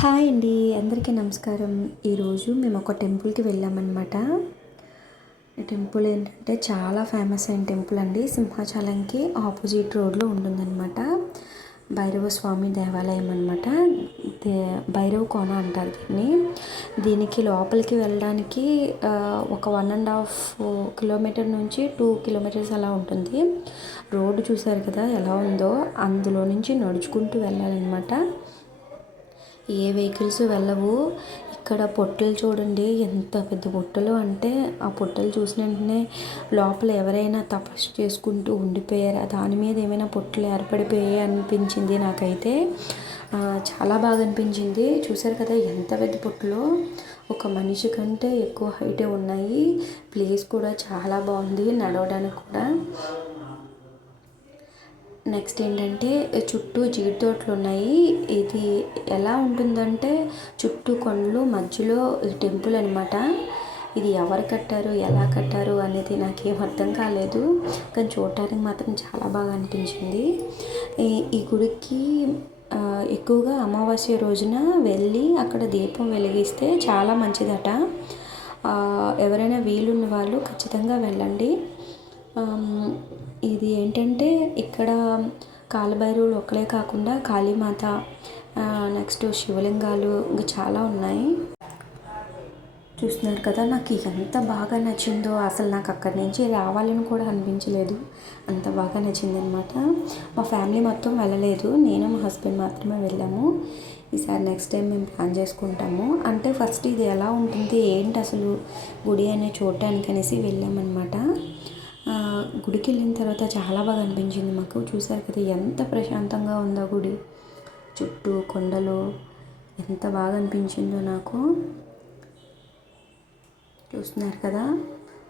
Hi అండి, అందరికీ నమస్కారం. ఈరోజు మేము ఒక టెంపుల్కి వెళ్ళామన్నమాట. ఈ టెంపుల్ ఏంటంటే చాలా ఫేమస్ అయిన టెంపుల్ అండి. సింహాచలంకి ఆపోజిట్ రోడ్లో ఉంటుందన్నమాట. భైరవ స్వామి దేవాలయం అనమాట. భైరవ కోన అంటారు దీన్ని. దీనికి లోపలికి వెళ్ళడానికి ఒక 1.5 కిలోమీటర్ నుంచి 2 కిలోమీటర్స్ అలా ఉంటుంది. రోడ్డు చూసారు కదా ఎలా ఉందో, అందులో నుంచి నడుచుకుంటూ వెళ్ళాలన్నమాట. ఏ వెహికల్స్ వెళ్ళవు. ఇక్కడ పొట్టలు చూడండి ఎంత పెద్ద పొట్టలు అంటే, ఆ పొట్టలు చూసిన వెంటనే లోపల ఎవరైనా తపస్సు చేసుకుంటూ ఉండిపోయారా, దాని మీద ఏమైనా పొట్టలు ఏర్పడిపోయాయి అనిపించింది నాకైతే. చాలా బాగా అనిపించింది. చూసారు కదా ఎంత పెద్ద పొట్టలో, ఒక మనిషి కంటే ఎక్కువ హైటే ఉన్నాయి. ప్లేస్ కూడా చాలా బాగుంది నడవడానికి కూడా. నెక్స్ట్ ఏంటంటే చుట్టూ జీడి తోటలు ఉన్నాయి. ఇది ఎలా ఉంటుందంటే చుట్టూ కొండలు మధ్యలో టెంపుల్ అనమాట. ఇది ఎవరు కట్టారు, ఎలా కట్టారు అనేది నాకేం అర్థం కాలేదు, కానీ చూడటానికి మాత్రం చాలా బాగా అనిపించింది. ఈ గుడికి ఎక్కువగా అమావాస్య రోజున వెళ్ళి అక్కడ దీపం వెలిగిస్తే చాలా మంచిదట. ఎవరైనా వీలున్న వాళ్ళు ఖచ్చితంగా వెళ్ళండి. ఇది ఏంటంటే ఇక్కడ కాలభైరవులు ఒక్కలే కాకుండా కాళీమాత, నెక్స్ట్ శివలింగాలు ఇంకా చాలా ఉన్నాయి. చూస్తున్నారు కదా, నాకు ఎంత బాగా నచ్చిందో, అసలు నాకు అక్కడి నుంచి రావాలని కూడా అనిపించలేదు, అంత బాగా నచ్చింది అనమాట. మా ఫ్యామిలీ మొత్తం వెళ్ళలేదు, నేను మా హస్బెండ్ మాత్రమే వెళ్ళాము. ఈసారి నెక్స్ట్ టైం మేము ప్లాన్ చేసుకుంటాము. అంటే ఫస్ట్ ఇది ఎలా ఉంటుంది ఏంటి అసలు గుడి అని చూడటానికి అనేసి వెళ్ళామన్నమాట. గుడికి వెళ్ళిన తర్వాత చాలా బాగా అనిపించింది మాకు. చూసారు కదా ఎంత ప్రశాంతంగా ఉందో గుడి, చుట్టూ కొండలు, ఎంత బాగా అనిపించిందో నాకు. చూస్తున్నారు కదా,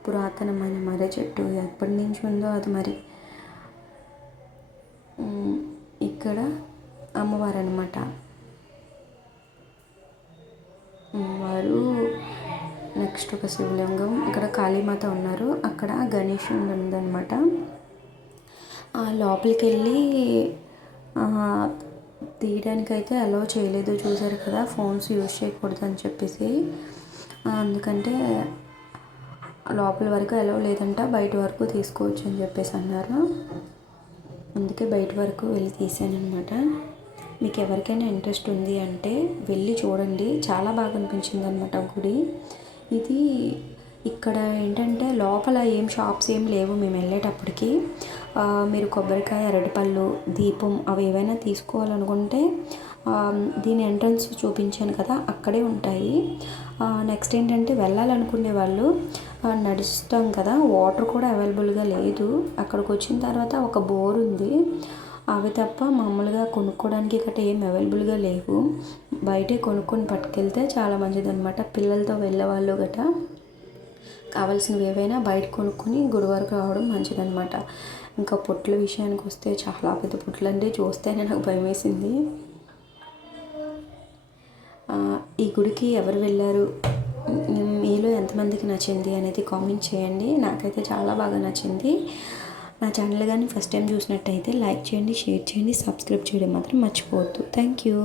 పురాతనమైన మర్రి చెట్టు ఎప్పటి నుంచి ఉందో అది. మరి ఇక్కడ అమ్మవారు అనమాట. అమ్మవారు, నెక్స్ట్ ఒక శివలింగం, ఇక్కడ కాళీమాత ఉన్నారు, అక్కడ గణేశుడు ఉందన్నమాట. లోపలికి వెళ్ళి తీయడానికైతే అలో చేయలేదు. చూసారు కదా, ఫోన్స్ యూజ్ చేయకూడదు అని చెప్పేసి, అందుకంటే లోపల వరకు అలో లేదంట, బయట వరకు తీసుకోవచ్చు అని చెప్పేసి అన్నారు. అందుకే బయట వరకు వెళ్ళి తీసాను అనమాట. మీకు ఎవరికైనా ఇంట్రెస్ట్ ఉంది అంటే వెళ్ళి చూడండి, చాలా బాగా అనిపించింది అనమాట గుడి. ఇది ఇక్కడ ఏంటంటే లోపల ఏం షాప్స్ ఏం లేవు మేము వెళ్ళేటప్పటికి. మీరు కొబ్బరికాయ, అరటిపళ్ళు, దీపం అవి ఏవైనా తీసుకోవాలనుకుంటే దీని ఎంట్రన్స్ చూపించాను కదా అక్కడే ఉంటాయి. నెక్స్ట్ ఏంటంటే వెళ్ళాలనుకునే వాళ్ళు నడుస్తాం కదా, వాటర్ కూడా అవైలబుల్గా లేదు. అక్కడికి వచ్చిన తర్వాత ఒక బోర్ ఉంది, అవి తప్ప మామూలుగా కొనుక్కోవడానికి గట్రా ఏం అవైలబుల్గా లేవు. బయటే కొనుక్కొని పట్టుకెళ్తే చాలా మంచిది అనమాట. పిల్లలతో వెళ్ళేవాళ్ళు గట్రా కావాల్సినవి ఏవైనా బయట కొనుక్కొని గుడి వరకు రావడం మంచిదన్నమాట. ఇంకా పొట్ల విషయానికి వస్తే చాలా పెద్ద పొట్లు అంటే చూస్తేనే నాకు భయం వేసింది. ఈ గుడికి ఎవరు వెళ్ళారు, మీలో ఎంతమందికి నచ్చింది అనేది కామెంట్ చేయండి. నాకైతే చాలా బాగా నచ్చింది. నా ఛానల్ కానీ ఫస్ట్ టైం చూసినట్టయితే లైక్ చేయండి, షేర్ చేయండి, సబ్స్క్రైబ్ చేయడం మాత్రం మర్చిపోవద్దు. Thank you.